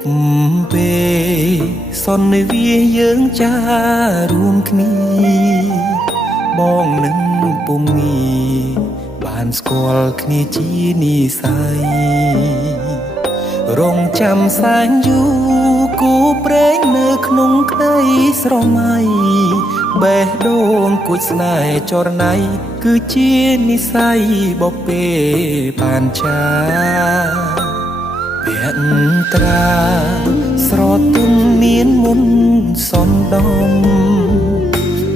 ប់ពេលសន្វាយើងចារួមគ្នាបងនឹងពុំងីបានស្គាល់គ្នាជានិស័យរងចាំសែនយូរគូព្រេងនៅក្នុងក្តីស្រមៃបេះដូងគួចស្នេហ៍ចរណៃគឺជានិស័យបពេបានចាភក្ត្រាស្រទន់មានមុនសន្ដំ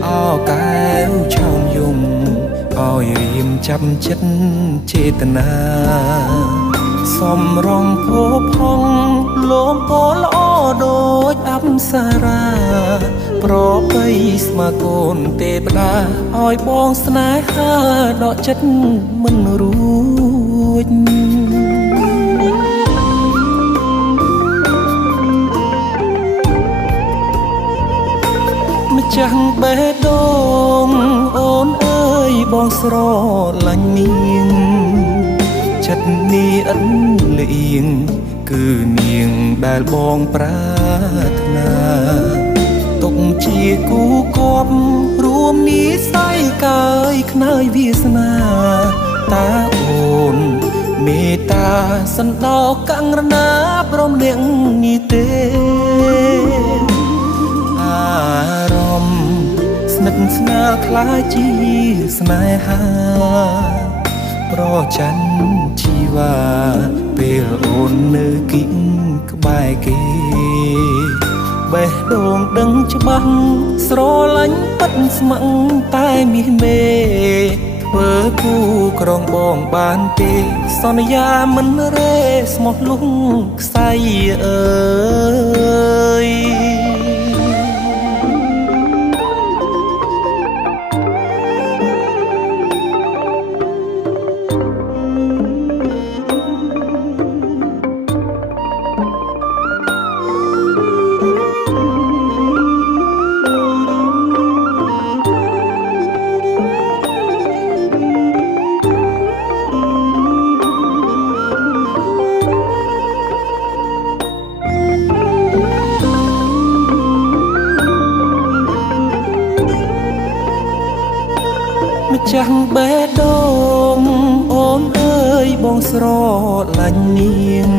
អោកែវឆោមយំឲ្យរៀមចាប់ចិត្តចេតនាសំរងភោផុងលោមពោល្អដូចអប្សរាប្របីស្មាកូនទេវតាឲ្យបងស្នេហាដកចិត្តមិនរួចម្ចាស់បេះដូងអូនអើយបងស្រឡាញ់នាងចិត្តនេះឥតលៀងគឺនាងដែលបងប្រាថ្នាទុកជាគូគប់រួមនិស័យកាយខ្នើយវាសនាតាអូនមេត្តាសន្តោកករណាព្រមនាងនេះទេអារម្មណ៍ស្និទ្ធស្នាលខ្លាចជាស្នេហាប្រច័ណ្ឌជីវ៉ាពេលអូននៅគិតក្បែរគេបេះដូងដឹងច្បាស់ស្រឡាញ់ពិតស្មឹងតែមាសមេធ្វើគូក្រុងបងបានទេសន្យាមិនរេស្មោះលុងខ្សែអើយចាស់បេះដូងអូនអើយបងស្រឡាញ់នាង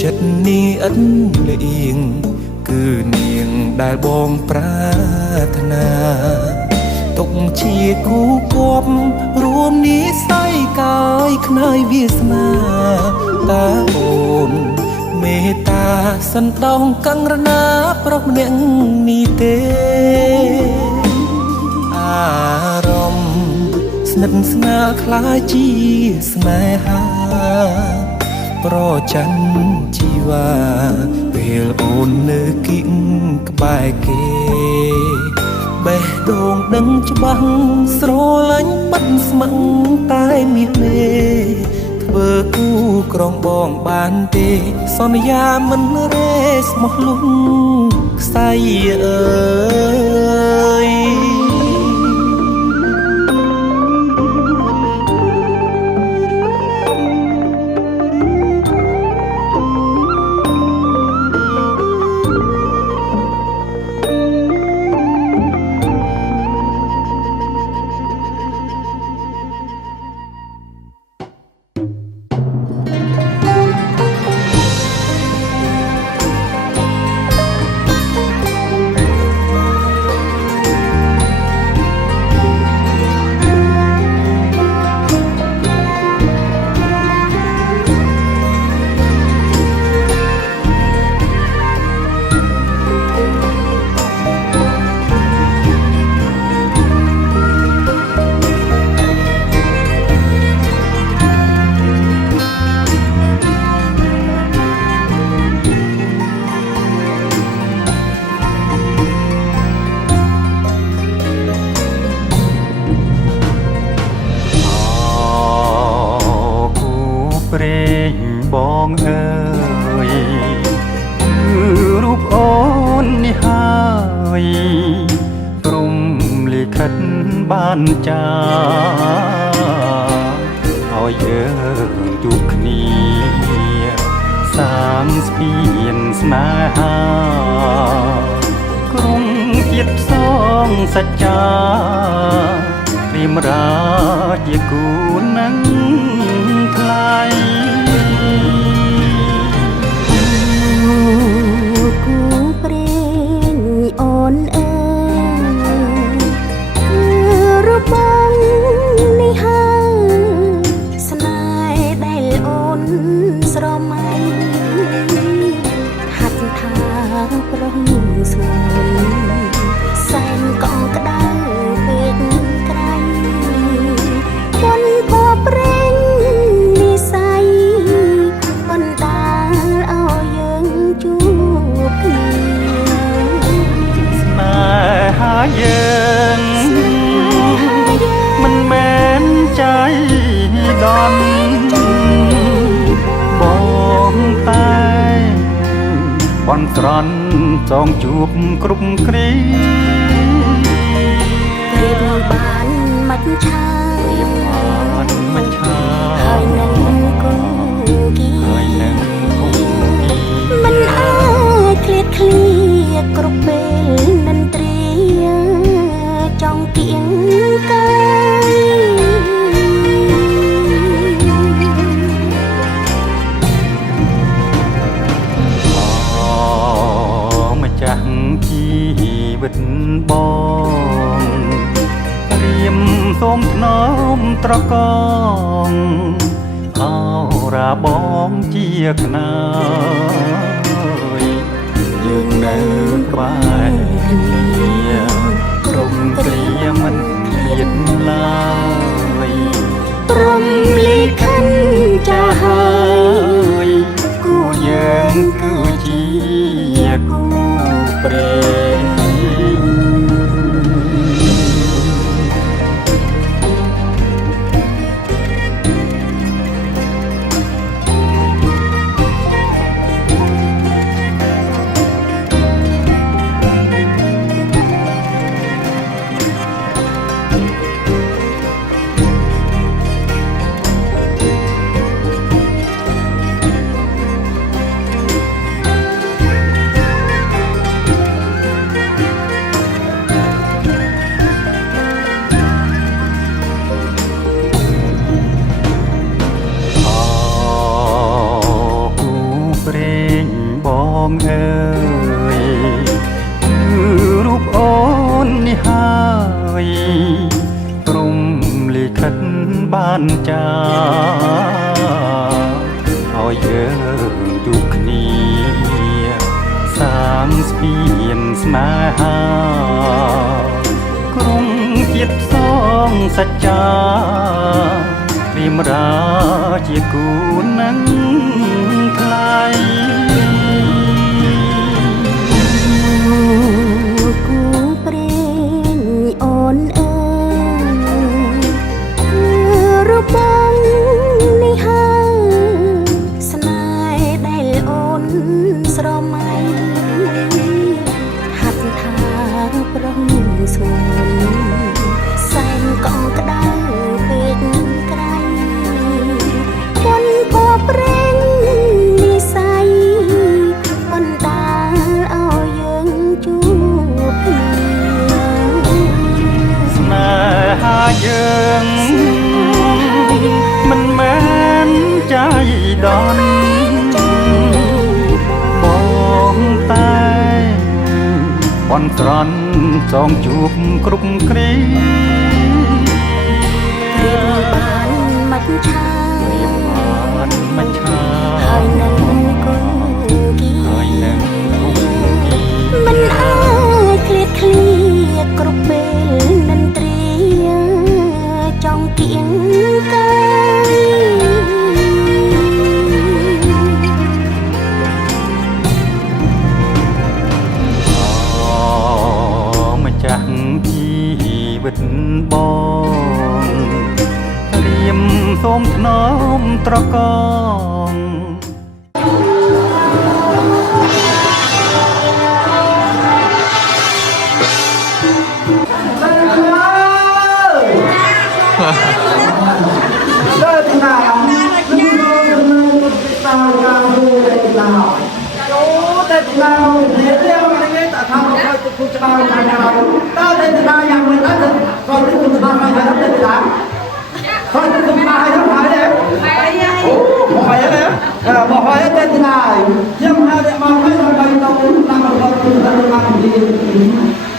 ចិត្តនេះឥតលៀងគឺនាងដែលបងប្រាថ្នាទុកជាគូគប់រួមនិស័យកាយខ្នើយវាសនាតាអូនមេត្តាសន្តោងកង្រណាប្រុសម្នាក់នេះទេអារម្មណ៍ស្និទ្ធស្នាលខ្លាចជាស្នេហាប្រច័ណ្ឌជីវ៉ាពេលអូននៅគិតក្បែរគេបេះដូងដឹងច្បាស់ស្រឡាញ់ពិតស្មឹងតែមាសមេធ្វើគូក្រុងបងបានទេសន្យាមិនរេស្មោះលុងខ្សែអើយព្រេងបងអើយគឺរូបអូននេះហើយព្រំលិខិតបានចាឲ្យយើងជួបគ្នាសាង ងស្ពានស្នេហាក្រុងជាតិសងសច្ចាព្រាមរាជាគូនឹងថ្លៃគូព្រេងអូនអើយរូបបងនេះហើយស្នេហ៍ដែលអូនស្រមៃហាត់ថាប្រុងស្ងួនសែនកងក្តៅពេកក្រៃពុនភ័ព្វព្រេងនិស័យបណ្ដាលឲ្យយើងជួបគ្នាស្នេហាយើងមិនមែនใจដន់បងតែបន់ស្រន់ចងជួបគ្រប់គ្រាព្រៀបបានមិនឆាព្រៀបបានមិនឆាហើយនឹងគង់គីហើយនឹងគង់គីមិនអាចឃ្លាតឃ្លាគ្រប់ពេលនិន្ទ្រាចង់គៀងកាយម្ចាស់ជីវិតបងរៀមសូមថ្នមត្រកងអរាបងជាខ្នាយយើងនៅក្បែរគ្នាក្រុមគ្រាមិនឃ្លាតឡើយព្រមលិខិតចាស់ហើយគូយើងគឺជាគូព្រេងបងអើយគឺរូបអូននេះហើយព្រមលិខិតបានចាឲ្យយើងជួបគ្នាសាងស្ពានស្នេហាក្រុងជាតិសងសច្ចាព្រាមរាជាគូនឹងថ្លៃគូព្រេងអូនអើយរូបបងនេះហើយស្នេហ៍ដែលអូនស្រមៃហាត់ថាប្រុងស្ងួនសែនកងក្តៅពេកក្រៃពុនភ័ព្វព្រេងនិស័យបណ្ដាលឲ្យយើងជួបគ្នាស្នេហាយើងមិនមែនใจដន់បងតែបន់ស្រន់ចងជួបគ្រប់គ្រាព្រៀបបានមិនឆាព្រៀបបានមិនឆាហើយនឹងគង់គីហើយនឹងគង់គីមិនអាចឃ្លាតឃ្លាគ្រប់ពេលនិន្ទ្រាចង់គៀងកាយម្ចាស់ជីវិតបងរៀមសូមថ្នមត្រកងHãy subscribe cho kênh Ghiền Mì Gõ để không bỏ lỡ ទីណាយើងហៅតែមកឲ្យដើម្បីទៅតាមរបស់ទៅតាមទី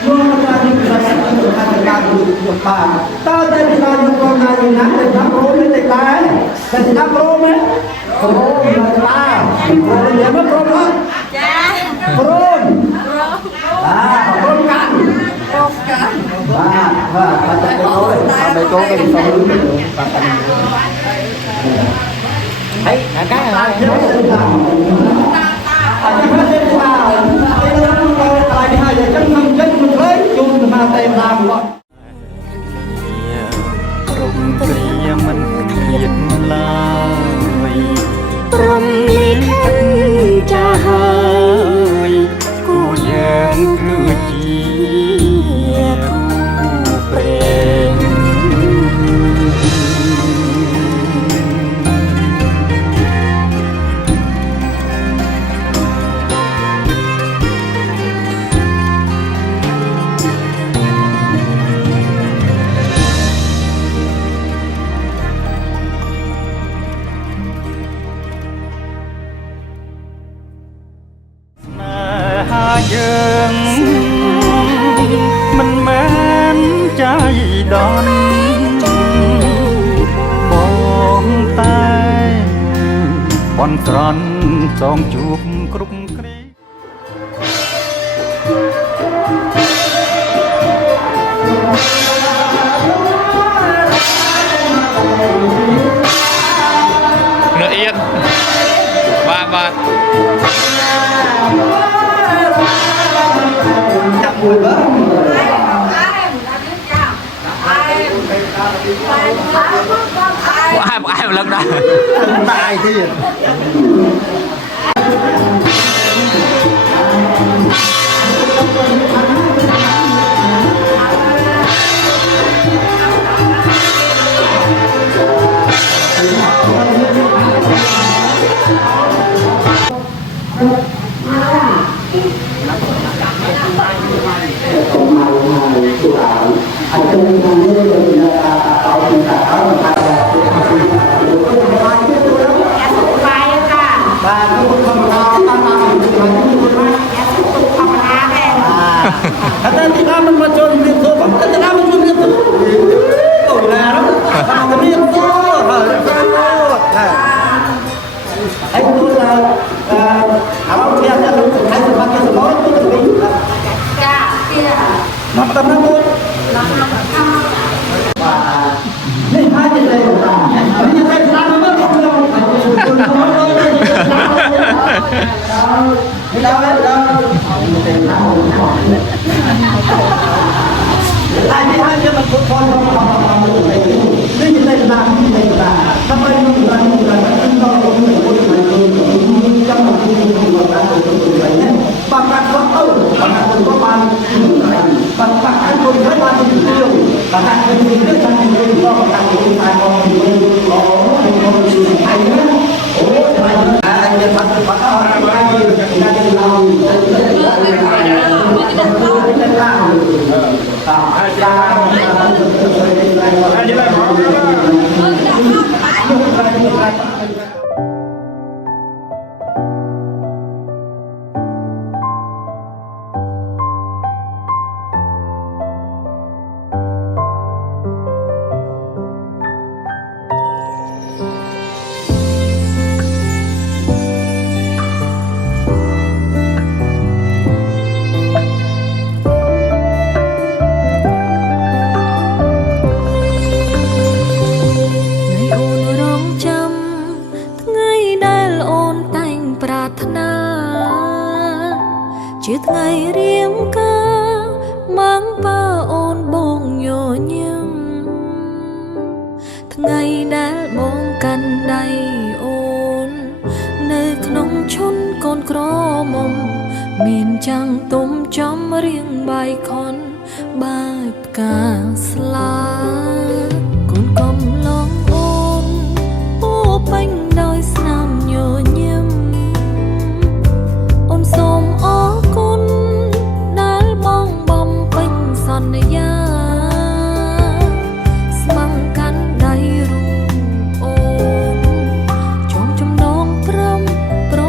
នោះថាជាប្រសាទទៅខាងការទៅបានតើតែទីណាយើងក៏ណាយើងណាតែថាប្រូនេះតែតែទីណាប្រូមែនប្រូមកឡាប្រូយ៉ាងមកប្រូអត់ចាប្រូប្រូកាន់បាទតែកូនគេសុំលុយបាទហើយអាកាអាយទៅអាយទៅថាអាយហើយចឹងមិនចឹងមិនធ្វើជុំទៅមកតែតាមគាត់រំព្រាមិនឃ្លាតឡើយព្រមលិខិតចាស់ហើយគូយើងគឺជាគូព្រេងយើងមិនមែនใจដន់បងតែបន់ស្រន់ចងជួបគ្រប់គ្រាnữa yênបាទចាប់មួយបើai mà lần đây đạiទៀតតែទីណាមិនមកចូលរៀនទៅបងតែណាមិនចូលរៀនទៅអូណាបាទរៀនទៅហើយហើយទូឡាអោគេថាលោកខៃសម្បត្តិសម្បត្តិទៅវិញចាទៀតមកតាមនោះបាទនេះហើយទេនេះតែស្ដាប់មើលខ្ញុំអានេះហើយយើងមកធ្វើផលនេះតែស្ដាប់នេះតែស្ដាប់តាមមិនមិនបានមិនបានខ្ញុំទៅចាំមកទីនេះមកតាមទៅទៅបាក់កាត់គាត់ទៅបាក់កាត់គាត់បានបាក់កាត់គាត់ទៅបានទីនេះបាក់កាត់គាត់ទៅចាំទីនេះក៏បាក់កាត់គាត់បានមកទីនេះអូខ្ញុំទៅហើយណាអូអាចจะพัดพัดอะไรมาที่น่าจะเราอาจารย์อะไรជាថ្ងៃរៀងការម៉ាំងប៉ាអូនបងញញឹមថ្ងៃដែលបងកាន់ដៃអូននៅក្នុងឈុនកូនក្រមុំមានចាំងទុំចំរៀងបាយខុនបាយផ្កាស្លាកូនកំឡងអូនពោពេញដោយស្នាមញញឹមអូនសូមអរគុណដែលបងបំពេញសន្យាស្មងកាន់ដៃរូបអូនចំចំណងត្រឹមប្រ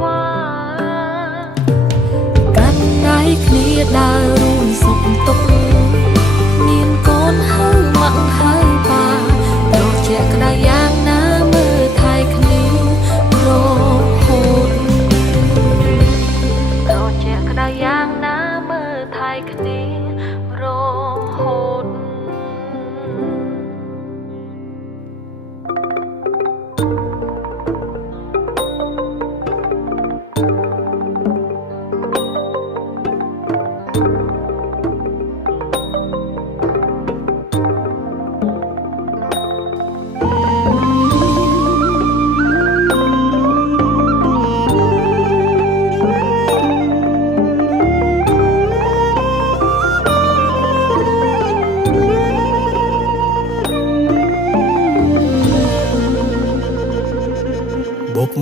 វ៉ាកាន់ដៃគ្នាដើររួមសុខទុក្ខមានកូនហើម៉ាក់ហើប៉ារកជាក្ដៅយ៉ាងណាមើលថែគ្នារហូតរកជាក្ដៅយ៉ាងណាមើលថែគ្នារហូតបុក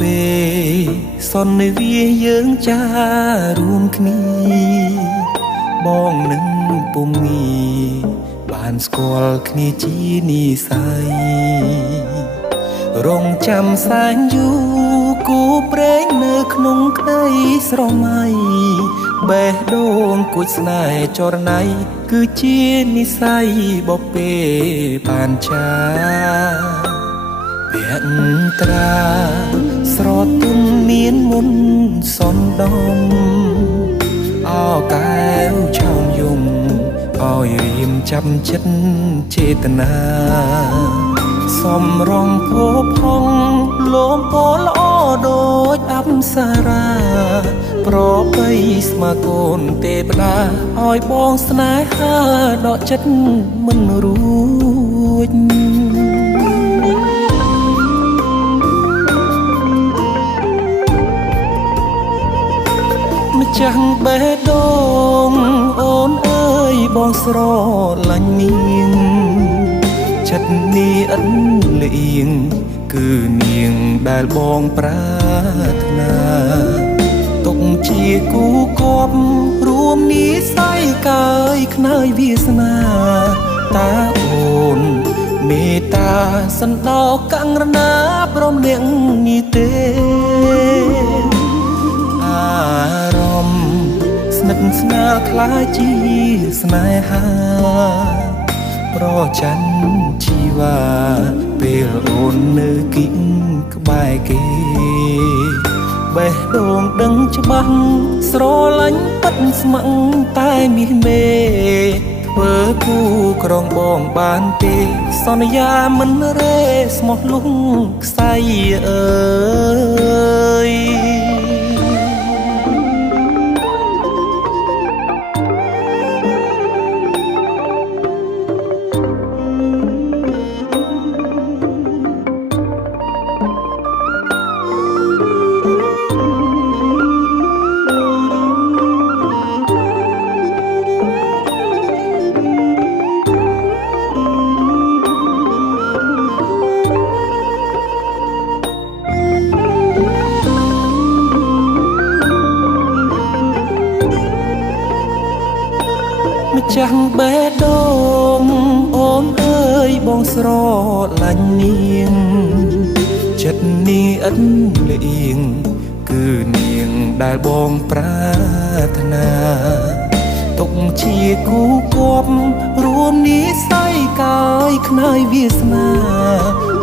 ពេលសន្និវាយើងចារួមគ្នាបងនឹងពុំងាបានស្គាល់គ្នាជានិស័យរងចាំសែនយូរគូព្រេងនៅក្នុងក្ដីស្រមៃបេះដូងគួចស្នេហ៍ចរណៃគឺជានិស័យបបេបានចាភក្ត្រាស្រទុំមានមុនសនដំអោកែវឆោមយំឲ្យរៀមចាំចិត្តចេតនាសំរងភោផងលោមពោល្អដូចអប្សរាប្របីស្មាកូនទេវតាឲ្យបងស្នេហាដកចិត្តមិនរួចម្ចាស់បេះដូងអូនអើយបងស្រឡាញ់នាងចិត្តនេះឥតលៀងគឺនាងដែលបងប្រាថ្នាទុកជាគូគប់រួមនិស័យកាយខ្នើយវាសនាតាអូនមេត្តាសន្តោកង្រណាព្រមនាងនេះទេអារម្មណ៍ស្និទ្ធស្នាលខ្លាចជាស្នេហាប្រច័ណ្ឌជីវ៉ាពេលអូននៅគិតក្បែរគេបេះដូងដឹងច្បាស់ស្រឡាញ់ពិតស្ម័គ្រតែមាសមេធ្វើគូក្រងបងបានទេសន្យាមិនរេស្មោះលុងខ្សែអើយម្ចាស់បេះដូងអូនអើយបងស្រឡាញ់នាងចិត្តនេះឥតលៀងគឺនាងដែលបងប្រាថ្នាទុកជាគូគប់រួមនិស័យកាយខ្នើយវាសនា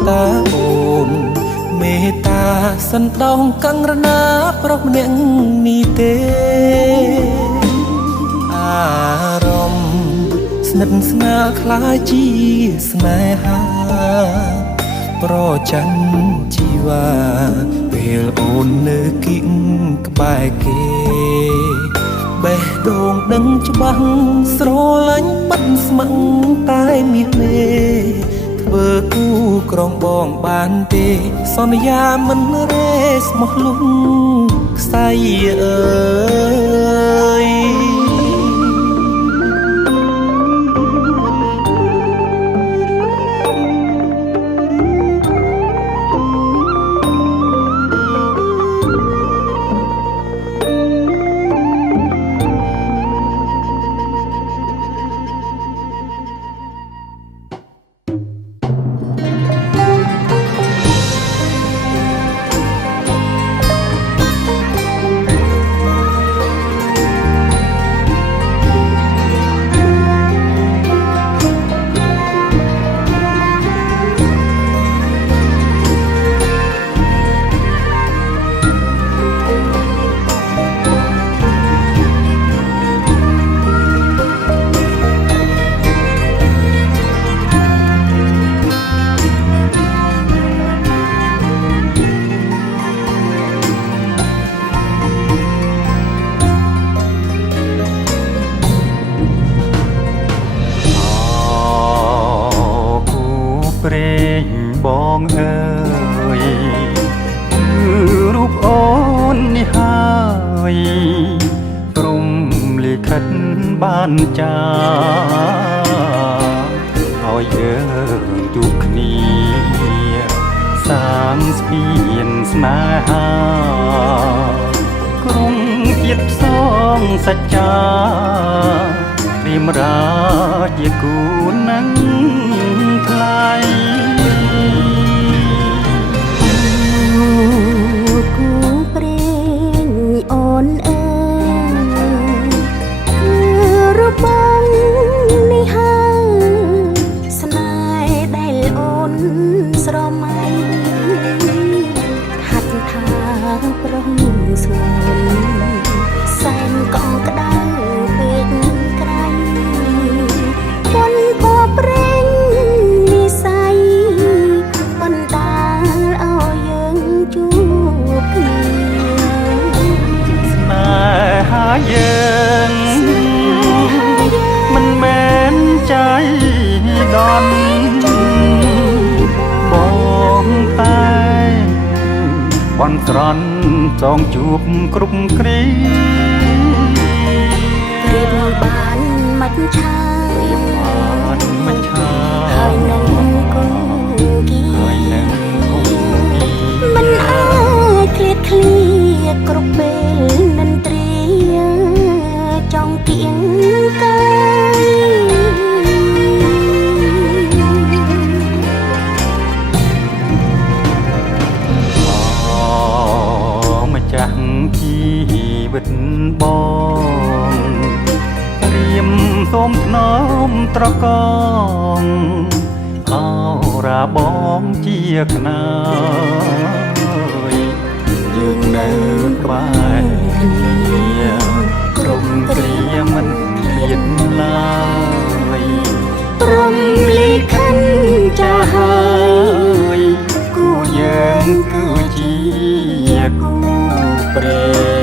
តាអូនមេត្តាសន្តោងកង្រណាប្រុសម្នាក់នេះទេអារម្មណ៍ស្និទ្ធស្នាលខ្លាចជាស្នេហាប្រច័ណ្ឌជីវ៉ាពេលអូននៅគិតក្បែរគេបេះដូងដឹងច្បាស់ស្រឡាញ់ពិតស្ម័គ្រតែមាសមេធ្វើគូក្រងបងបានទេសន្យាមិនរេស្មោះលុងខ្សែអើយ បានចាឲ្យយើងជួបគ្នាសាងស្ពានស្នេហាក្រុងជាតិផ្សងសច្ចាព្រាមរាជាគូនឹងថ្លៃគូព្រេងអូនអើយគឺរូបបងនេះហើយស្នេហ៍ដែលអូនស្រមៃហាត់ថាប្រុងស្វនសែនកងក្ដៅពេកក្រៃបុនភ័ព្វព្រេងនិស័យបណ្ដាលឲ្យយើងជួបគ្នាស្នេហាយើងមិនមែនใจដន់បងតែបន់ស្រន់ចងជួបគ្រប់គ្រាព្រៀបបានមិនឆាបានមិនឆាហើយនឹងគូគីហើយនឹងគូគីមិនអាចឃ្លាតឃ្លាគ្រប់ពេលនិនទ្រាចង់គៀងកាយម្ចាស់ជីវិតបងរៀមសូមថ្នមត្រកងអរាបងជាខ្នាយយើងនៅក្បែរគ្នាក្រុមគ្រាមិនឃ្លាតឡើយព្រមលីខិនចាស់ហើយគូយើងគឺជាគូព្រេង